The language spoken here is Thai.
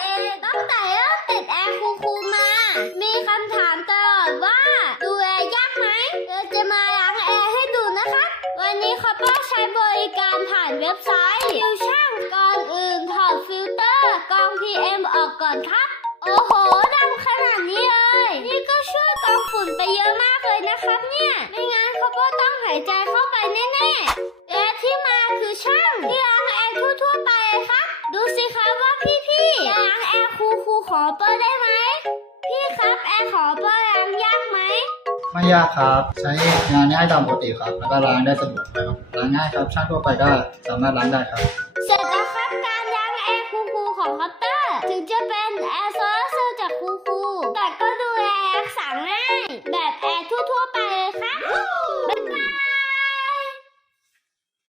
เองตั้งแต่เริ่มติดแอร์คูคูมา มีคำถามตลอดว่าดูแลยากไหมเราจะมาล้างแอร์ให้ดูนะคะ วันนี้คอปเปอร์ใช้บริการผ่านเว็บไซต์ฟิวชั่นก่อนอื่นถอดฟิลเตอร์กรอง PM ออกก่อนครับ โอ้โหดำขนาดนี้เลย นี่ก็ช่วยกรองฝุ่นไปเยอะมากเลยนะครับเนี่ย ไม่งั้นคอปเปอร์ต้องหายใจเข้าไปแน่ๆและที่มาคือช่างที่ล้างแอร์ทั่วๆไปครับ ดูสิครับว่าพี่ ล้างแอร์ครูครูขอเปิ้ลได้ไหมพี่ครับแอร์ขอเปิ้ลล้างยากไหมไม่ยากครับ ใช้งานง่ายตามปกติครับ แล้วก็ล้างได้สะดวกนะครับล้างง่ายครับช่างทั่วไปก็สามารถล้างได้ครับ เสร็จแล้วครับการล้างแอร์ครูครูของคัตเตอร์ ถึงจะเป็นแอร์โซล